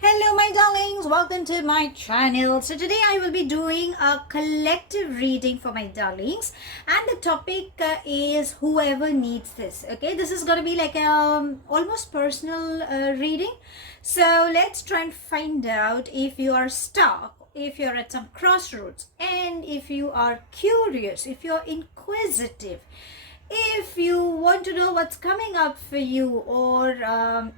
Hello my darlings, welcome to my channel. So today I will be doing a collective reading for my darlings, and the topic is whoever needs this. Okay, this is going to be like almost personal reading. So let's try and find out if you are stuck, if you're at some crossroads, and if you are curious, if you're inquisitive, if you want to know what's coming up for you, or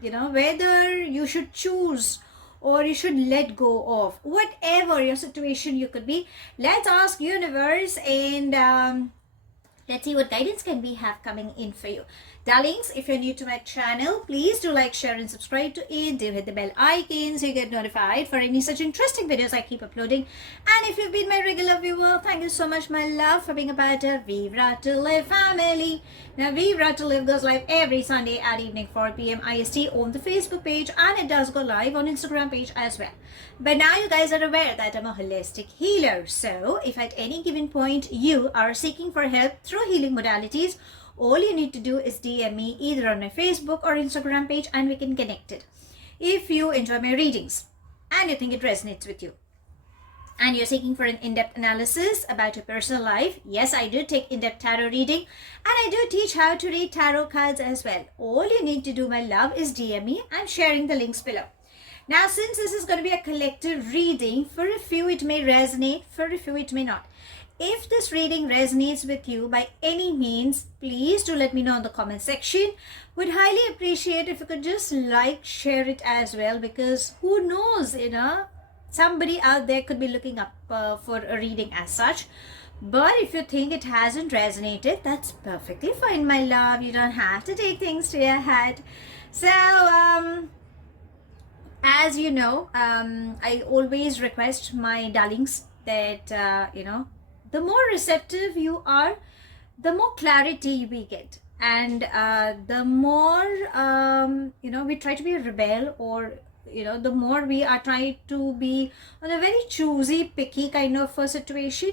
whether you should choose or you should let go of whatever your situation you could be. Let's ask universe, and let's see what guidance can we have coming in for you. Darlings, if you're new to my channel, please do like, share and subscribe to it. Do hit the bell icon so you get notified for any such interesting videos I keep uploading. And if you've been my regular viewer, thank you so much, my love, for being a part of Vivre to Live family. Now, Vivre to Live goes live every Sunday at evening 4 p.m. IST on the Facebook page, and it does go live on Instagram page as well. But now you guys are aware that I'm a holistic healer. So if at any given point you are seeking for help through healing modalities, all you need to do is DM me either on my Facebook or Instagram page, and we can connect it. If you enjoy my readings and you think it resonates with you, and you're seeking for an in-depth analysis about your personal life, yes, I do take in-depth tarot reading, and I do teach how to read tarot cards as well. All you need to do, my love, is DM me. I'm sharing the links below. Now, since this is going to be a collective reading, for a few it may resonate, for a few it may not. If this reading resonates with you by any means, please do let me know in the comment section. Would highly appreciate if you could just like, share it as well, because who knows, somebody out there could be looking up for a reading as such. But if you think it hasn't resonated, that's perfectly fine, my love. You don't have to take things to your head. So, as you know, I always request my darlings that, the more receptive you are, the more clarity we get. And the more, we try to be a rebel, or, the more we are trying to be on a very choosy, picky kind of a situation,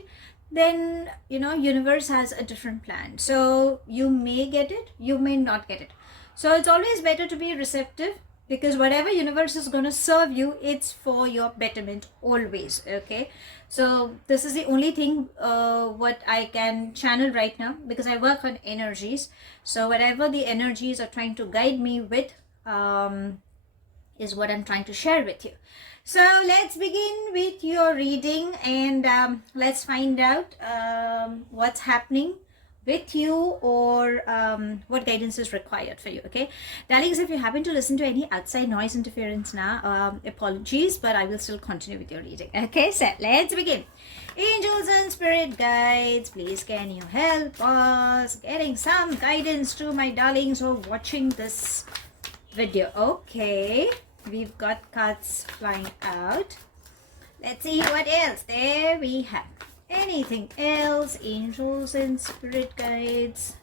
then, universe has a different plan. So you may get it, you may not get it. So it's always better to be receptive, because whatever universe is going to serve you, it's for your betterment always. Okay, so this is the only thing what I can channel right now, because I work on energies. So whatever the energies are trying to guide me with is what I'm trying to share with you. So let's begin with your reading, and let's find out what's happening with you, or what guidance is required for you. Okay, darlings, if you happen to listen to any outside noise interference now, apologies, but I will still continue with your reading. Okay, so let's begin. Angels and spirit guides, please can you help us getting some guidance to my darlings who are watching this video. Okay, we've got cards flying out. Let's see what else. There we have. Anything else? Angels and spirit guides.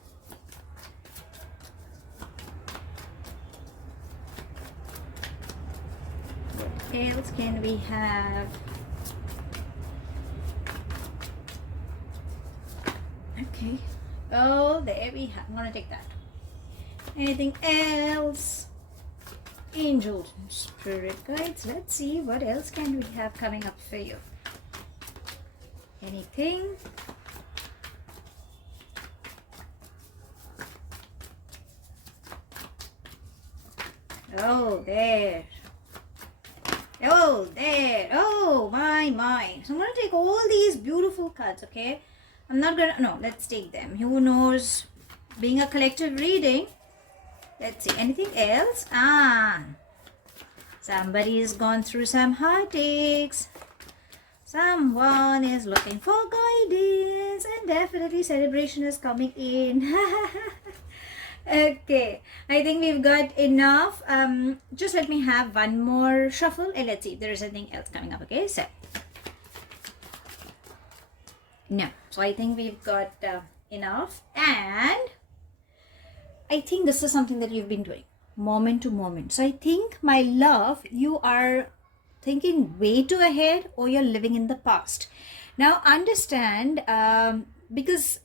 What else can we have? Okay. Oh, there we have. I'm going to take that. Anything else? Angels and spirit guides. Let's see what else can we have coming up for you. Anything? Oh, there. Oh, there. Oh, my. So I'm going to take all these beautiful cards, okay? I'm not going to... No, let's take them. Who knows? Being a collective reading. Let's see. Anything else? Somebody has gone through some heartaches. Someone is looking for guidance, and definitely celebration is coming in. Okay, I think we've got enough. Just let me have one more shuffle, and let's see if there is anything else coming up. Okay, so no, so I think we've got enough, and I think this is something that you've been doing moment to moment. So I think, my love, you are thinking way too ahead, or you're living in the past. Now understand, because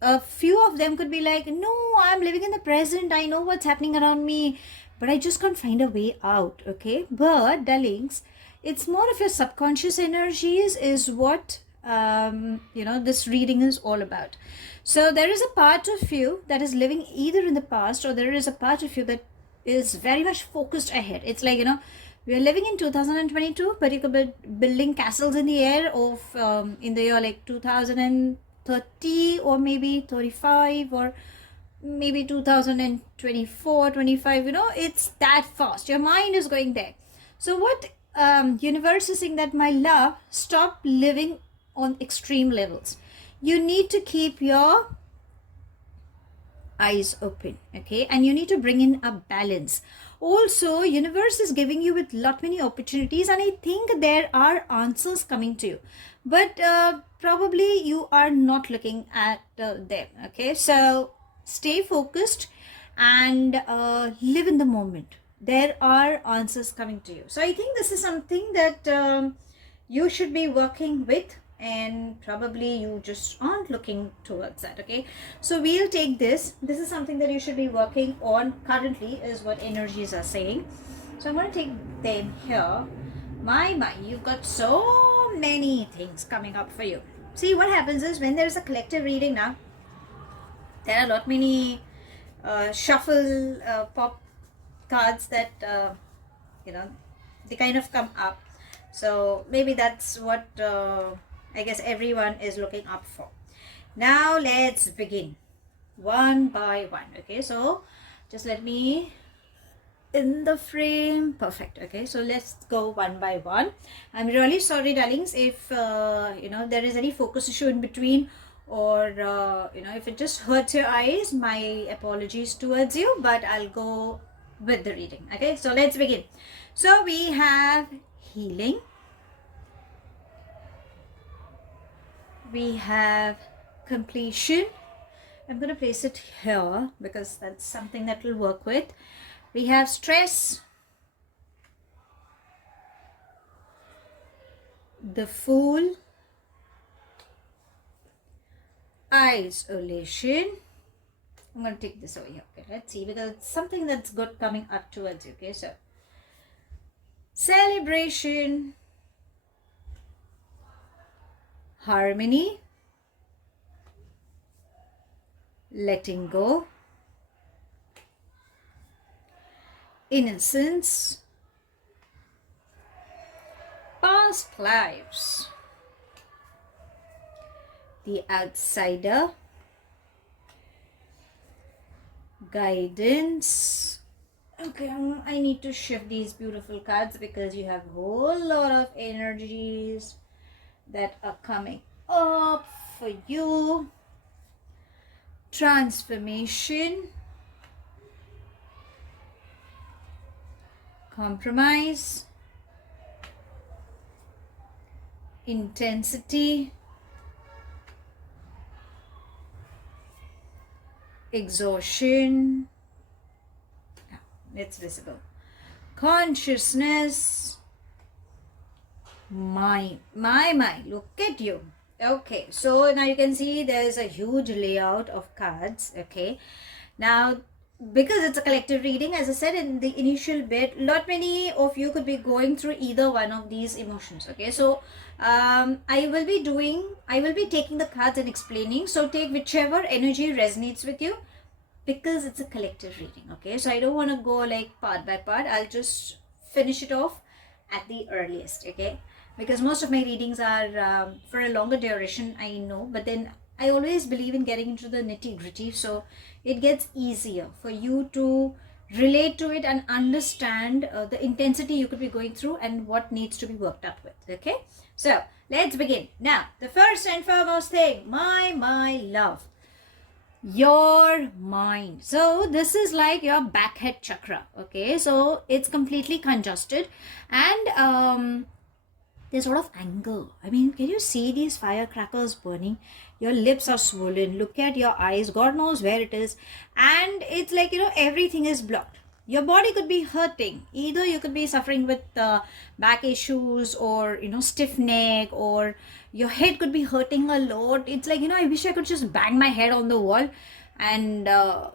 a few of them could be like, no, I'm living in the present, I know what's happening around me, but I just can't find a way out. Okay, but darlings, it's more of your subconscious energies is what this reading is all about. So there is a part of you that is living either in the past, or there is a part of you that is very much focused ahead. It's like, we are living in 2022, but you could be building castles in the air of in the year like 2030, or maybe 35, or maybe 2024, 25. It's that fast. Your mind is going there. So what universe is saying that, my love, stop living on extreme levels. You need to keep your eyes open, okay, and you need to bring in a balance. Also, universe is giving you with lot many opportunities, and I think there are answers coming to you, but probably you are not looking at them. Okay, so stay focused and live in the moment. There are answers coming to you. So I think this is something that you should be working with, and probably you just aren't looking towards that. Okay, so we'll take this is something that you should be working on currently, is what energies are saying. So I'm going to take them here. My, you've got so many things coming up for you. See, what happens is, when there's a collective reading now, there are a lot many shuffle pop cards that they kind of come up. So maybe that's what I guess everyone is looking up for. Now let's begin one by one. Okay, so just let me in the frame. Perfect. Okay, so let's go one by one. I'm really sorry, darlings, if there is any focus issue in between, or if it just hurts your eyes. My apologies towards you, but I'll go with the reading. Okay, so let's begin. So we have healing, we have completion. I'm going to place it here because that's something that will work with. We have stress, the Fool, isolation. I'm going to take this over here. Okay, let's see, because it's something that's good coming up towards you. Okay, so celebration, harmony, letting go, innocence, past lives, the outsider, guidance. Okay, I need to shift these beautiful cards because you have a whole lot of energies that are coming up for you. Transformation, compromise, intensity, exhaustion. It's visible. Consciousness, mind. My, look at you. Okay, so now you can see there's a huge layout of cards. Okay, now because it's a collective reading, as I said in the initial bit, lot many of you could be going through either one of these emotions. Okay, so I will be taking the cards and explaining, so take whichever energy resonates with you, because it's a collective reading. Okay, so I don't want to go like part by part. I'll just finish it off at the earliest. Okay, because most of my readings are for a longer duration, I know, but then I always believe in getting into the nitty gritty, so it gets easier for you to relate to it and understand the intensity you could be going through and what needs to be worked up with. Okay, so let's begin. Now, the first and foremost thing, my love, your mind. So this is like your back head chakra. Okay, so it's completely congested, and there's a lot of anger. I mean, can you see these firecrackers burning? Your lips are swollen. Look at your eyes. God knows where it is. And it's like, everything is blocked. your body could be hurting. Either you could be suffering with back issues, or stiff neck, or your head could be hurting a lot. It's like, I wish I could just bang my head on the wall, and my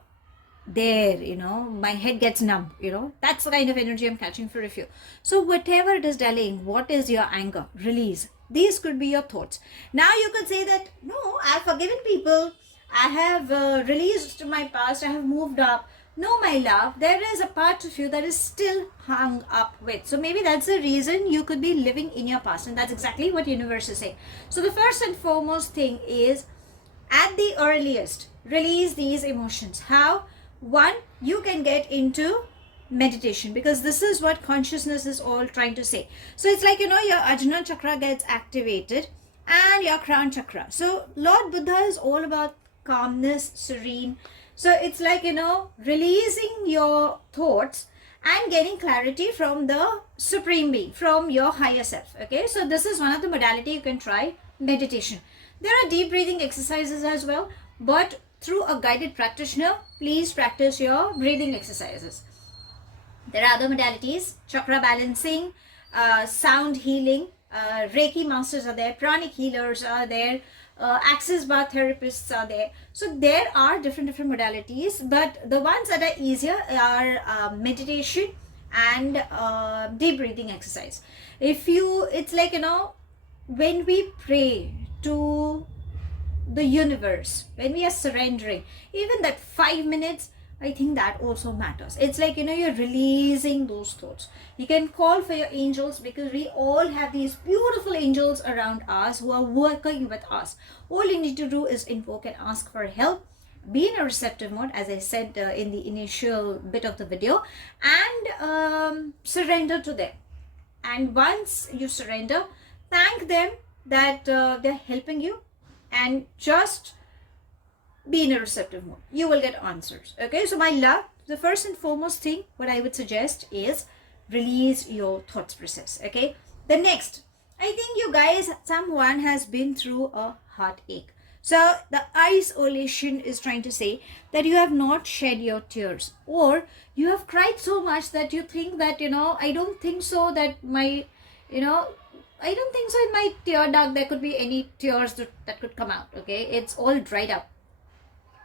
head gets numb. That's the kind of energy I'm catching for a few. So whatever it is, darling, what is your anger? Release. These could be your thoughts. Now you could say that, no, I've forgiven people, I have released my past, I have moved up. No, my love, there is a part of you that is still hung up with. So maybe that's the reason you could be living in your past, and that's exactly what universe is saying. So the first and foremost thing is, at the earliest, release these emotions. How? One, you can get into meditation, because this is what consciousness is all trying to say. So it's like, your Ajna chakra gets activated, and your crown chakra. So Lord Buddha is all about calmness, serene. So it's like, releasing your thoughts and getting clarity from the supreme being, from your higher self. Okay, so this is one of the modality you can try, meditation. There are deep breathing exercises as well, but through a guided practitioner, please practice your breathing exercises. There are other modalities, chakra balancing, sound healing, Reiki masters are there, Pranic healers are there, access bar therapists are there. So there are different modalities, but the ones that are easier are meditation and deep breathing exercise. It's like, when we pray to the universe, when we are surrendering, even that 5 minutes, I think that also matters. It's like, you're releasing those thoughts. You can call for your angels, because we all have these beautiful angels around us who are working with us. All you need to do is invoke and ask for help. Be in a receptive mode, as I said in the initial bit of the video, and surrender to them. And once you surrender, thank them that they're helping you, and just be in a receptive mode. You will get answers. Okay, so my love, the first and foremost thing what I would suggest is release your thoughts process. Okay, the next, I think you guys, someone has been through a heartache. So the isolation is trying to say that you have not shed your tears, or you have cried so much that you think that, I don't think so that my, I don't think so in my tear duct there could be any tears that could come out. Okay, it's all dried up.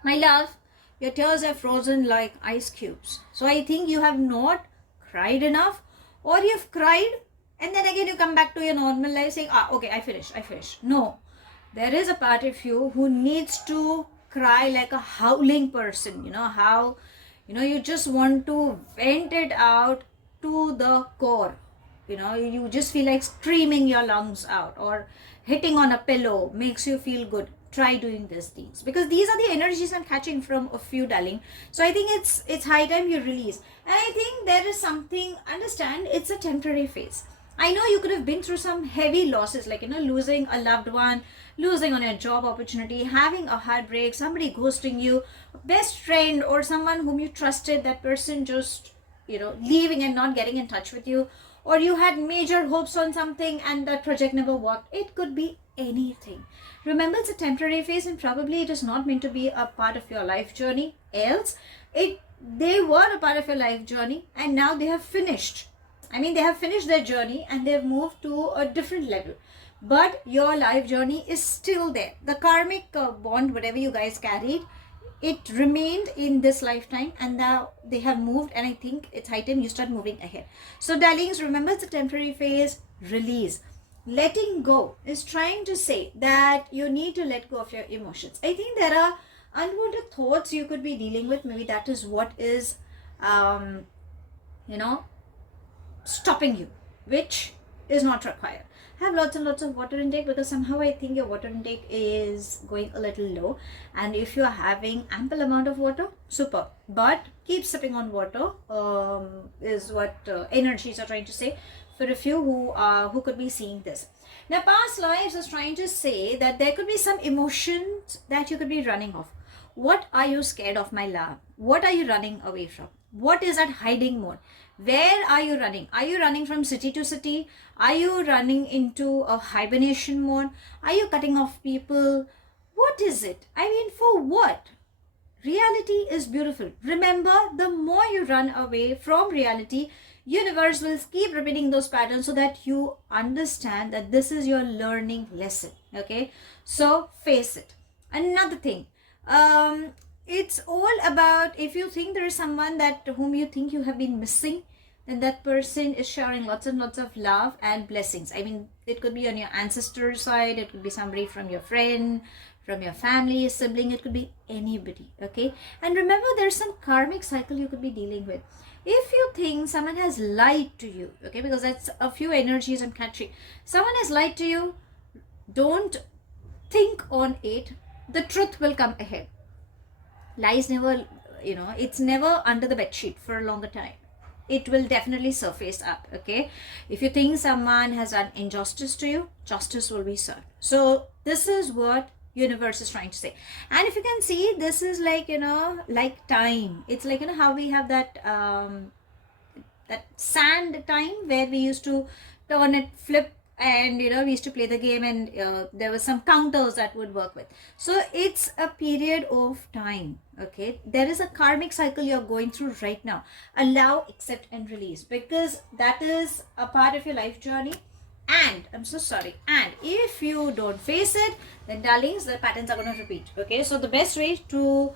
My love, your tears are frozen like ice cubes. So I think you have not cried enough, or you've cried and then again you come back to your normal life saying, okay, I finished. No, there is a part of you who needs to cry like a howling person. How, you just want to vent it out to the core. You just feel like screaming your lungs out, or hitting on a pillow makes you feel good. Try doing these things, because these are the energies I'm catching from a few, darling. So I think it's high time you release. And I think there is something, understand, it's a temporary phase. I know you could have been through some heavy losses, like, losing a loved one, losing on a job opportunity, having a heartbreak, somebody ghosting you, best friend or someone whom you trusted, that person just, leaving and not getting in touch with you, or you had major hopes on something and that project never worked. It could be anything. Remember, it's a temporary phase, and probably it is not meant to be a part of your life journey. Else, they were a part of your life journey, and now they have finished. They have finished their journey and they've moved to a different level. But your life journey is still there. The karmic bond, whatever you guys carried, it remained in this lifetime, and now they have moved, and I think it's high time you start moving ahead. So darlings, remember, it's a temporary phase. Release. Letting go is trying to say that you need to let go of your emotions. I think there are unwanted thoughts you could be dealing with. Maybe that is what is stopping you, which is not required. Have lots and lots of water intake, because somehow I think your water intake is going a little low. And if you're having ample amount of water, super, but keep sipping on water, is what energies are trying to say for a few who could be seeing this. Now, past lives is trying to say that there could be some emotions that you could be running off. What are you scared of, my love? What are you running away from? What is that hiding mode? Where are you running? Are you running from city to city? Are you running into a hibernation mode? Are you cutting off people? What is it? For what? reality is beautiful. Remember, the more you run away from reality, universe will keep repeating those patterns so that you understand that this is your learning lesson. Okay, so face it. Another thing, it's all about, if you think there is someone that whom you think you have been missing, then that person is sharing lots and lots of love and blessings. I mean, it could be on your ancestor side, it could be somebody from your friend, from your family, sibling, it could be anybody. Okay, and remember, there's some karmic cycle you could be dealing with. If you think someone has lied to you, okay, because that's a few energies I'm catching, someone has lied to you, don't think on it. The truth will come ahead. Lies never, it's never under the bedsheet for a longer time. It will definitely surface up. Okay, if you think someone has done injustice to you, justice will be served. So this is what universe is trying to say. And if you can see, this is like, like time. It's like, how we have that that sand time where we used to turn it, flip, and we used to play the game, and there were some counters that would work with. So it's a period of time. Okay, there is a karmic cycle you're going through right now. Allow, accept, and release, because that is a part of your life journey. And I'm so sorry, and if you don't face it, then darlings, the patterns are going to repeat. Okay, so the best way to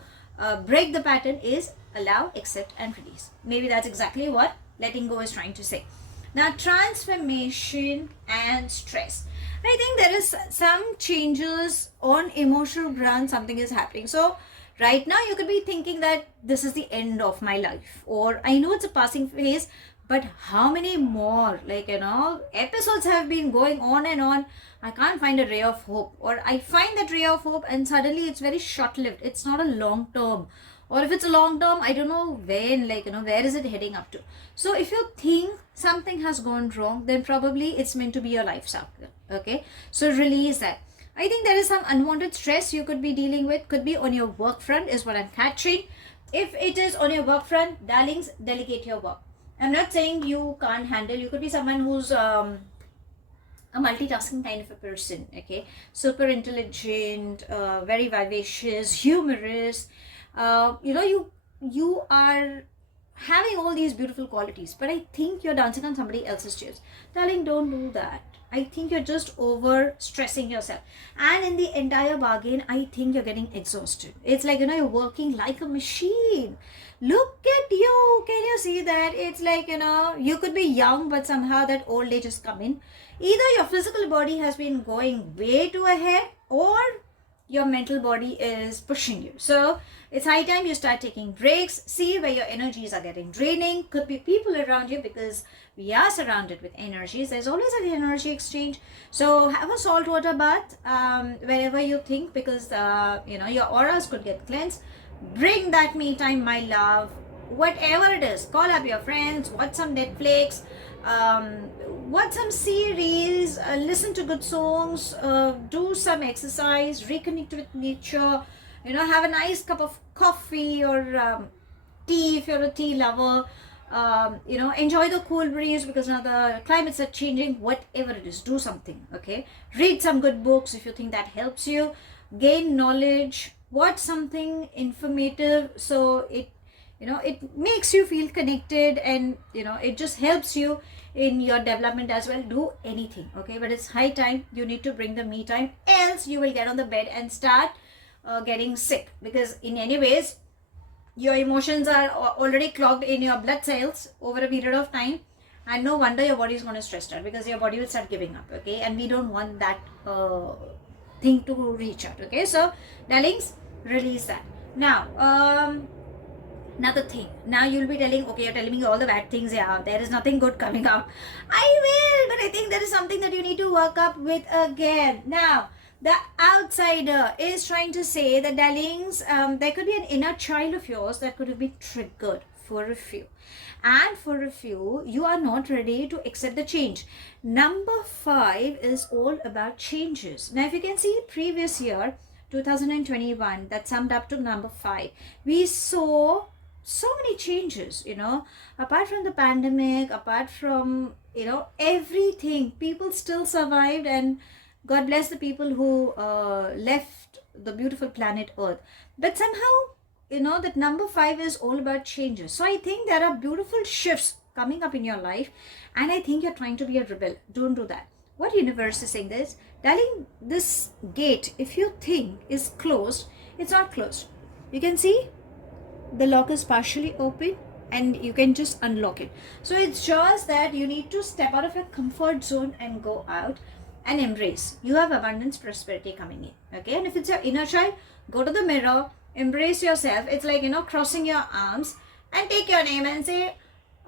break the pattern is allow, accept, and release. Maybe that's exactly what letting go is trying to say. Now, transformation and stress. I think there is some changes on emotional ground. Something is happening. So right now you could be thinking that this is the end of my life, or I know it's a passing phase, but how many more, episodes have been going on and on. I can't find a ray of hope, or I find that ray of hope and suddenly it's very short-lived. It's not a long term. Or if it's a long term, I don't know when, where is it heading up to? So if you think something has gone wrong, then probably it's meant to be your life cycle. Okay, so release that. I think there is some unwanted stress you could be dealing with. Could be on your work front is what I'm catching. If it is on your work front, darlings, delegate your work. I'm not saying you can't handle. You could be someone who's a multitasking kind of a person. Okay, super intelligent, very vivacious, humorous. You are having all these beautiful qualities, but I think you're dancing on somebody else's chairs. Darling, don't do that. I think you're just over stressing yourself, and in the entire bargain, I think you're getting exhausted. It's like, you're working like a machine. Look at you. Can you see that? It's like, you could be young, but somehow that old age has come in. Either your physical body has been going way too ahead, or your mental body is pushing you. So it's high time you start taking breaks. See where your energies are getting draining. Could be people around you, because we are surrounded with energies. There's always an energy exchange. So have a saltwater bath wherever you think, because your auras could get cleansed. Bring that me time, my love. Whatever it is, call up your friends, watch some Netflix, watch some series, listen to good songs, do some exercise, reconnect with nature, have a nice cup of coffee or tea if you're a tea lover. Enjoy the cool breeze, because now the climates are changing. Whatever it is, do something. Okay, read some good books if you think that helps you. Gain knowledge, watch something informative, so it makes you feel connected, and it just helps you in your development as well. Do anything. Okay, but it's high time you need to bring the me time, else you will get on the bed and start getting sick, because in any ways your emotions are already clogged in your blood cells over a period of time, and no wonder your body is going to stress out, because your body will start giving up. Okay, and we don't want that thing to reach out. Okay, so darlings, release that. Now another thing, now you'll be telling, okay, you're telling me all the bad things. Yeah, there is nothing good coming up. I will, but I think there is something that you need to work up with again. Now the outsider is trying to say that, darlings, there could be an inner child of yours that could have been triggered for a few, and for a few you are not ready to accept the change. Number 5 is all about changes. Now if you can see, previous year 2021, that summed up to number 5, we saw so many changes, apart from the pandemic, apart from everything. People still survived, and God bless the people who left the beautiful planet Earth. But somehow that number 5 is all about changes. So I think there are beautiful shifts coming up in your life, and I think you're trying to be a rebel. Don't do that. What universe is saying this, darling, this gate, if you think is closed, it's not closed. You can see the lock is partially open and you can just unlock it. So it's just that you need to step out of your comfort zone and go out and embrace. You have abundance, prosperity coming in. Okay, and if it's your inner child, go to the mirror, embrace yourself. It's like, crossing your arms and take your name and say,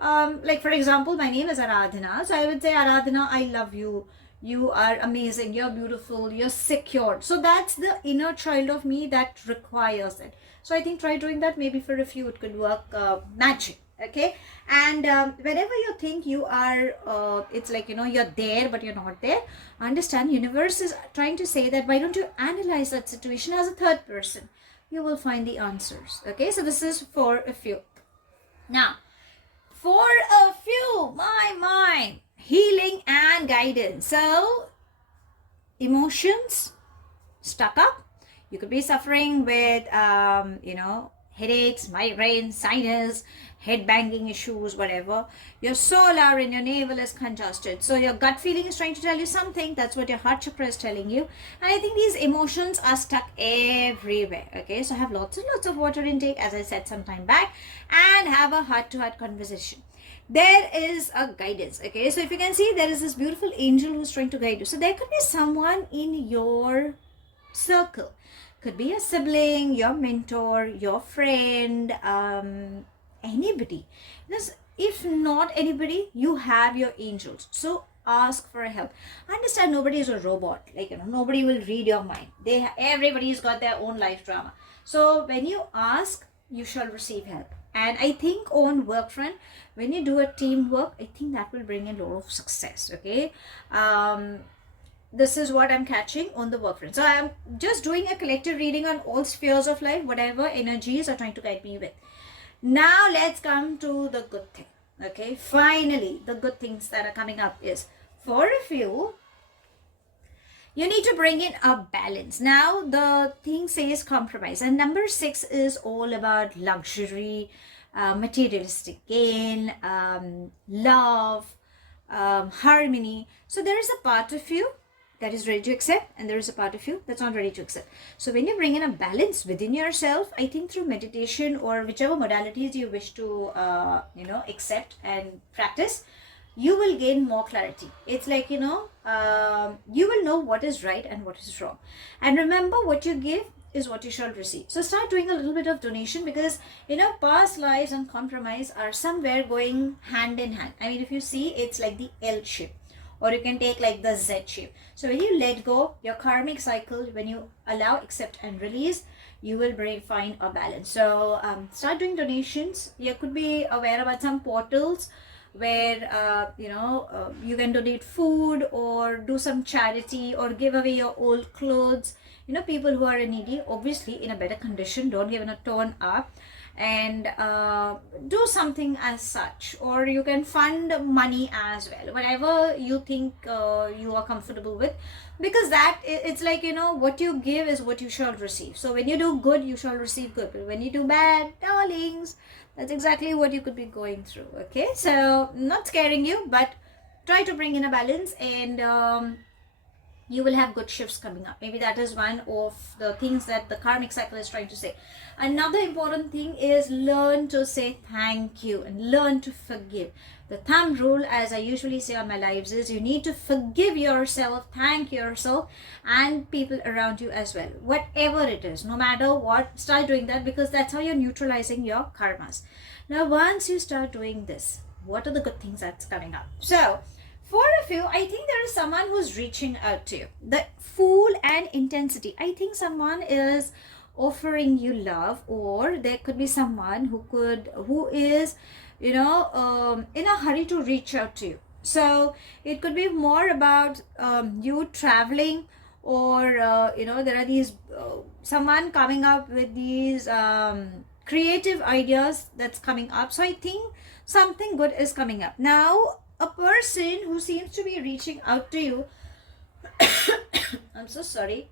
like for example, my name is Aaradhana. So I would say, Aaradhana, I love you. You are amazing. You're beautiful. You're secure. So that's the inner child of me that requires it. So I think try doing that. Maybe for a few it could work magic. Okay, and whenever you think you are, it's like, you're there but you're not there, understand universe is trying to say that why don't you analyze that situation as a third person. You will find the answers. Okay, so this is for a few. Now, for a few, my mind, healing and guidance. So, emotions stuck up. You could be suffering with, headaches, migraines, sinus, head banging issues, whatever. Your solar and your navel is congested. So your gut feeling is trying to tell you something. That's what your heart chakra is telling you. And I think these emotions are stuck everywhere. Okay, so have lots and lots of water intake, as I said some time back, and have a heart-to-heart conversation. There is a guidance. Okay, so if you can see, there is this beautiful angel who's trying to guide you. So there could be someone in your circle. Could be a sibling, your mentor, your friend, anybody. If not anybody, you have your angels. So ask for help. Understand nobody is a robot. Like, nobody will read your mind. Everybody's got their own life drama. So when you ask, you shall receive help. And I think on work front, when you do a teamwork, I think that will bring a lot of success. Okay. This is what I'm catching on the work front. So I'm just doing a collective reading on all spheres of life, whatever energies are trying to guide me with. Now let's come to the good thing. Okay, finally, the good things that are coming up is, for a few, you need to bring in a balance. Now the thing says compromise, and number 6 is all about luxury, materialistic gain, love, harmony. So there is a part of you that is ready to accept, and there is a part of you that's not ready to accept. So when you bring in a balance within yourself, I think through meditation or whichever modalities you wish to accept and practice, you will gain more clarity. It's like, you will know what is right and what is wrong. And remember, what you give is what you shall receive. So start doing a little bit of donation, because past lives and compromise are somewhere going hand in hand. I mean, if you see, it's like the L shape, or you can take like the Z shape. So when you let go your karmic cycle, when you allow, accept and release, you will find a balance. So start doing donations. You could be aware about some portals where you can donate food or do some charity or give away your old clothes. People who are needy, obviously in a better condition, don't give a torn up, and do something as such. Or you can fund money as well, whatever you think you are comfortable with, because that it's like, what you give is what you shall receive. So when you do good, you shall receive good, but when you do bad, darlings, that's exactly what you could be going through. Okay, so not scaring you, but try to bring in a balance, and you will have good shifts coming up. Maybe that is one of the things that the karmic cycle is trying to say. Another important thing is learn to say thank you and learn to forgive. The thumb rule, as I usually say on my lives, is you need to forgive yourself, thank yourself, and people around you as well. Whatever it is, no matter what, start doing that, because that's how you're neutralizing your karmas. Now, once you start doing this, what are the good things that's coming up? So, for a few, I think there is someone who's reaching out to you. The Fool and intensity. I think someone is offering you love, or there could be someone who is, in a hurry to reach out to you. So it could be more about you traveling, or there are these someone coming up with these creative ideas that's coming up. So I think something good is coming up. Now, a person who seems to be reaching out to you, I'm so sorry.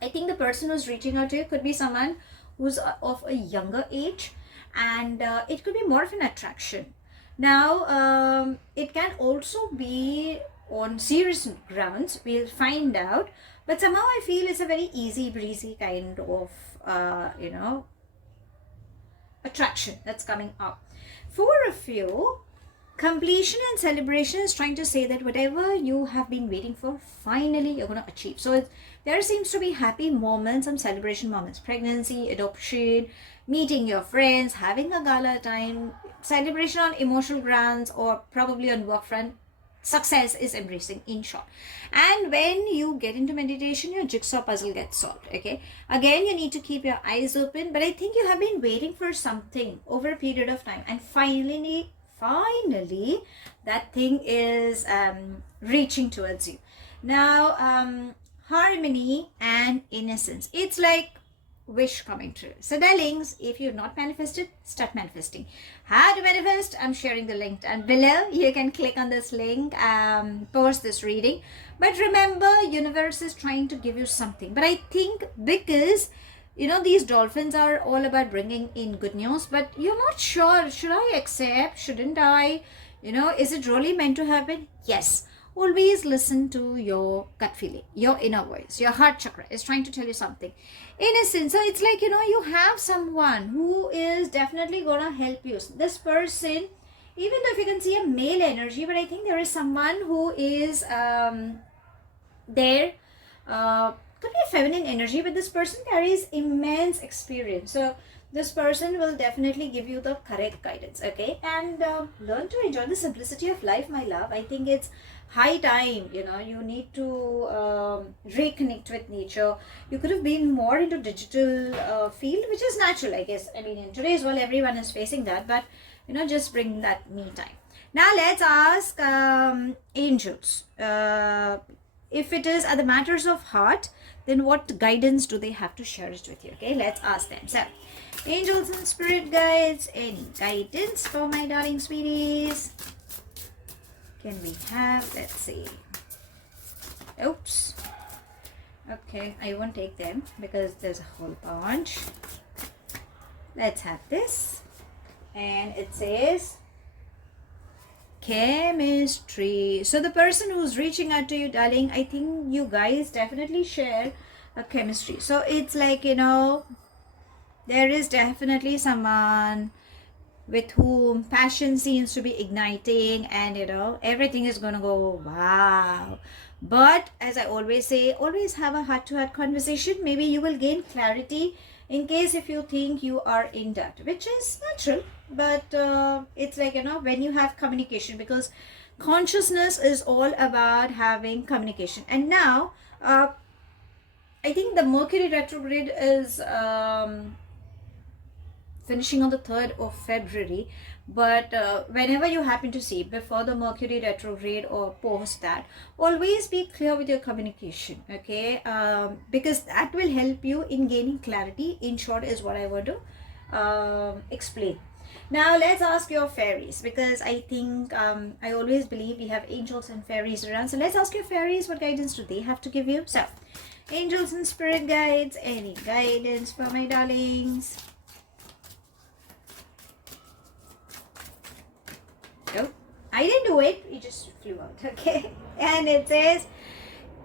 I think the person who's reaching out to you could be someone who's of a younger age, and it could be more of an attraction. Now, it can also be on serious grounds. We'll find out. But somehow I feel it's a very easy breezy kind of, attraction that's coming up. For a few, completion and celebration is trying to say that whatever you have been waiting for, finally you're going to achieve. So there seems to be happy moments, some celebration moments, pregnancy, adoption, meeting your friends, having a gala time, celebration on emotional grounds, or probably on work front. Success is embracing, in short. And when you get into meditation, your jigsaw puzzle gets solved. Okay, again, you need to keep your eyes open, but I think you have been waiting for something over a period of time, and finally that thing is reaching towards you now. Harmony and innocence, it's like wish coming true. So darlings, if you've not manifested, start manifesting. How to manifest? I'm sharing the link down below. You can click on this link, post this reading. But remember, universe is trying to give you something. But I think because these dolphins are all about bringing in good news, but you're not sure, should I accept, shouldn't I, is it really meant to happen? Yes. Always listen to your gut feeling, your inner voice. Your heart chakra is trying to tell you something. Innocent. So it's like, you have someone who is definitely going to help you. This person, even though if you can see a male energy, but I think there is someone who is there. Could be a feminine energy, but this person carries immense experience. So this person will definitely give you the correct guidance. Okay, and learn to enjoy the simplicity of life, my love. I think it's high time. You need to reconnect with nature. You could have been more into digital field, which is natural, I guess. I mean, in today's world, everyone is facing that, but just bring that me time. Now let's ask angels. If it is at the matters of heart, then what guidance do they have to share it with you? Okay, let's ask them. So, angels and spirit guides, any guidance for my darling sweeties? Can we have, let's see. Oops. Okay, I won't take them because there's a whole bunch. Let's have this. And it says chemistry. So the person who's reaching out to you, darling, I think you guys definitely share a chemistry. So it's like, there is definitely someone with whom passion seems to be igniting, and everything is gonna go wow. But as I always say, always have a heart-to-heart conversation. Maybe you will gain clarity in case if you think you are in doubt, which is natural. But it's like, when you have communication, because consciousness is all about having communication. And now I think the Mercury retrograde is finishing on the 3rd of February, but whenever you happen to see before the Mercury retrograde or post that, always be clear with your communication. Okay, because that will help you in gaining clarity, in short, is what I want to explain. Now let's ask your fairies, because I think I always believe we have angels and fairies around. So let's ask your fairies, what guidance do they have to give you? So angels and spirit guides, any guidance for my darlings? Oh, I didn't do it, it just flew out. Okay, and it says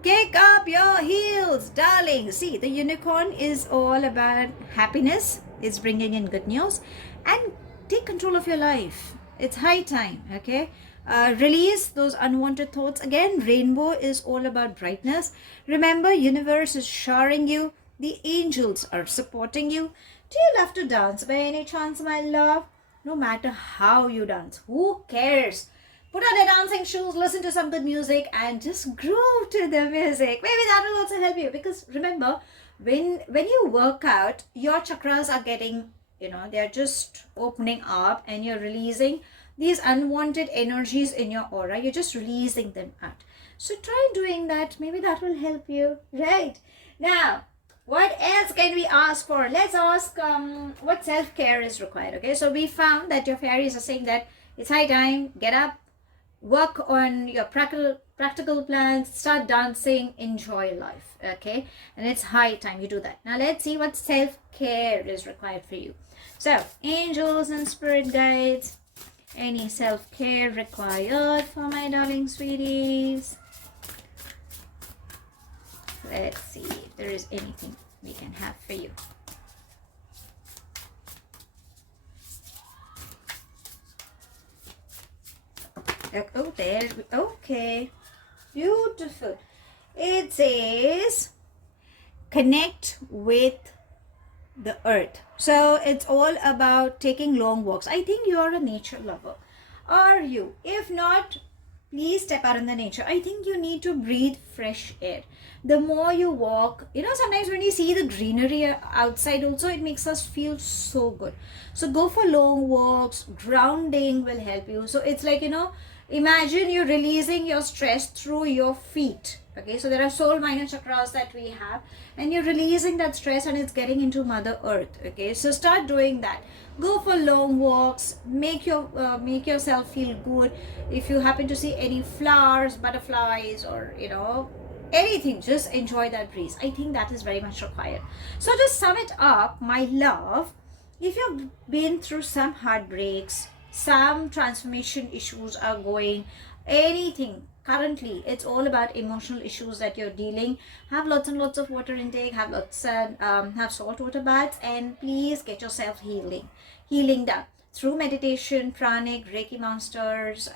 kick up your heels, darling. See, the unicorn is all about happiness. It's bringing in good news, and take control of your life. It's high time. Okay, release those unwanted thoughts. Again, rainbow is all about brightness. Remember, universe is showering you. The angels are supporting you. Do you love to dance by any chance, my love? No matter how you dance, who cares? Put on your dancing shoes, listen to some good music, and just groove to the music. Maybe that will also help you, because remember, when you work out, your chakras are getting, they're just opening up, and you're releasing these unwanted energies in your aura. You're just releasing them out. So try doing that. Maybe that will help you. Right now, what else can we ask for? Let's ask what self-care is required. Okay, so we found that your fairies are saying that it's high time, get up, work on your practical plans, start dancing, enjoy life. Okay, and it's high time you do that. Now let's see what self-care is required for you. So angels and spirit guides, any self-care required for my darling sweeties? Let's see if there is anything we can have for you. Oh, there. Okay. Beautiful. It says connect with the earth. So it's all about taking long walks. I think you're a nature lover. Are you? If not, please step out in the nature. I think you need to breathe fresh air. The more you walk, sometimes when you see the greenery outside also, it makes us feel so good. So go for long walks. Grounding will help you. So it's like, imagine you're releasing your stress through your feet. Okay, so there are soul minor chakras that we have, and you're releasing that stress and it's getting into Mother Earth. Okay, so start doing that. Go for long walks, make yourself feel good. If you happen to see any flowers, butterflies, or anything, just enjoy that breeze. I think that is very much required. So to sum it up, my love, if you've been through some heartbreaks, some transformation issues are going, anything currently, it's all about emotional issues that you're dealing, have lots and lots of water intake, have salt water baths, and please get yourself healing done through meditation, pranic, reiki masters,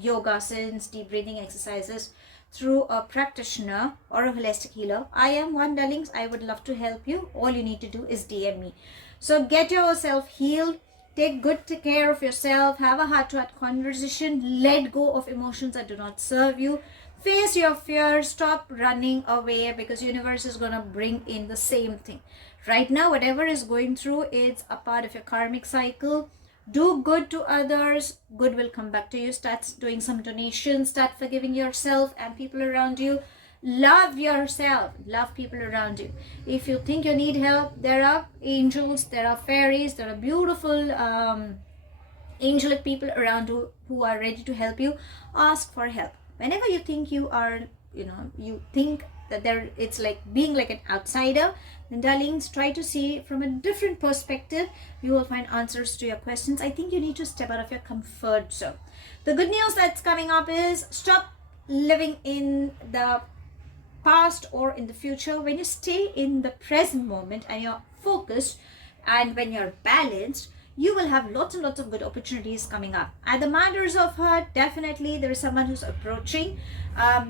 yogasans, deep breathing exercises, through a practitioner or a holistic healer. I am one, darlings. I would love to help you. All you need to do is DM me. So get yourself healed. Take good care of yourself. Have a heart-to-heart conversation. Let go of emotions that do not serve you. Face your fears. Stop running away, because universe is going to bring in the same thing. Right now, whatever is going through, it's a part of your karmic cycle. Do good to others. Good will come back to you. Start doing some donations. Start forgiving yourself and people around you. Love yourself. Love people around you. If you think you need help, there are angels, there are fairies, there are beautiful angelic people around you who are ready to help you. Ask for help. Whenever you think you are, you think that it's like being like an outsider, then darlings, try to see from a different perspective. You will find answers to your questions. I think you need to step out of your comfort zone. The good news that's coming up is stop living in the past or in the future. When you stay in the present moment and you're focused, and when you're balanced, you will have lots and lots of good opportunities coming up. At the matters of heart, definitely there is someone who's approaching.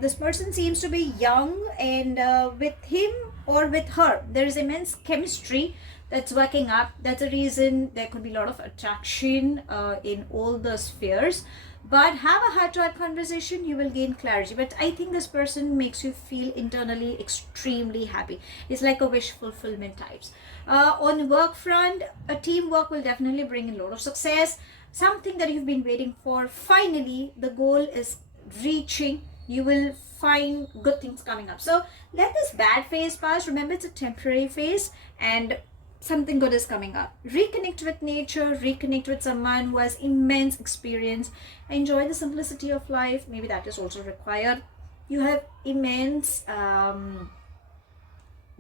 This person seems to be young, and with him or with her, there is immense chemistry that's working up. That's the reason there could be a lot of attraction in all the spheres. But have a heart-to-heart conversation, you will gain clarity. But I think this person makes you feel internally extremely happy. It's like a wish fulfillment types. On work front, a teamwork will definitely bring in a lot of success. Something that you've been waiting for, finally the goal is reaching. You will find good things coming up. So let this bad phase pass. Remember, it's a temporary phase, and something good is coming up. Reconnect with nature, reconnect with someone who has immense experience. Enjoy the simplicity of life. Maybe that is also required. You have immense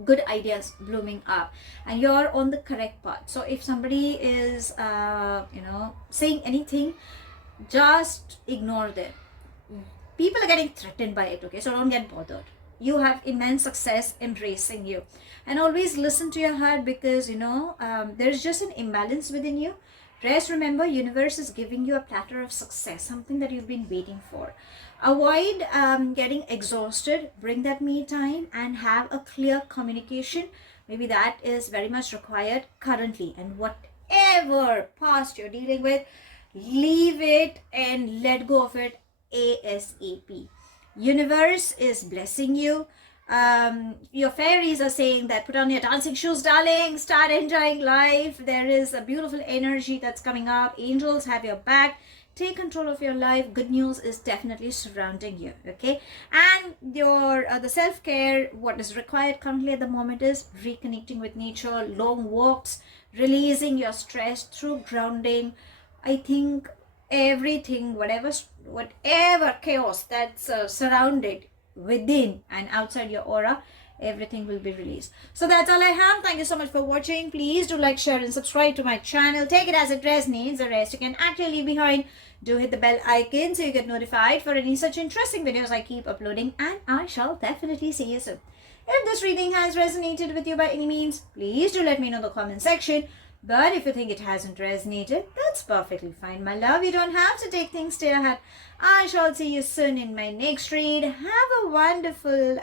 good ideas blooming up, and you're on the correct path. So if somebody is saying anything, just ignore them. People are getting threatened by it, okay? So don't get bothered. You have immense success embracing you. And always listen to your heart, because there's just an imbalance within you. Rest, remember, universe is giving you a platter of success, something that you've been waiting for. Avoid getting exhausted. Bring that me time and have a clear communication. Maybe that is very much required currently. And whatever past you're dealing with, leave it and let go of it ASAP. Universe is blessing you. Your fairies are saying that put on your dancing shoes, darling, start enjoying life. There is a beautiful energy that's coming up. Angels have your back. Take control of your life. Good news is definitely surrounding you, okay? And your the self-care, what is required currently at the moment is reconnecting with nature, long walks, releasing your stress through grounding. I think everything, whatever chaos that's surrounded within and outside your aura, everything will be released. So that's all I have. Thank you so much for watching. Please do like, share and subscribe to my channel. Take it as it resonates. The rest you can actually leave behind. Do hit the bell icon so you get notified for any such interesting videos I keep uploading, and I shall definitely see you soon. If this reading has resonated with you by any means, please do let me know in the comment section. But if you think it hasn't resonated, that's perfectly fine, my love. You don't have to take things to your heart. I shall see you soon in my next read. Have a wonderful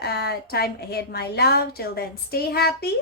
time ahead, my love. Till then, stay happy.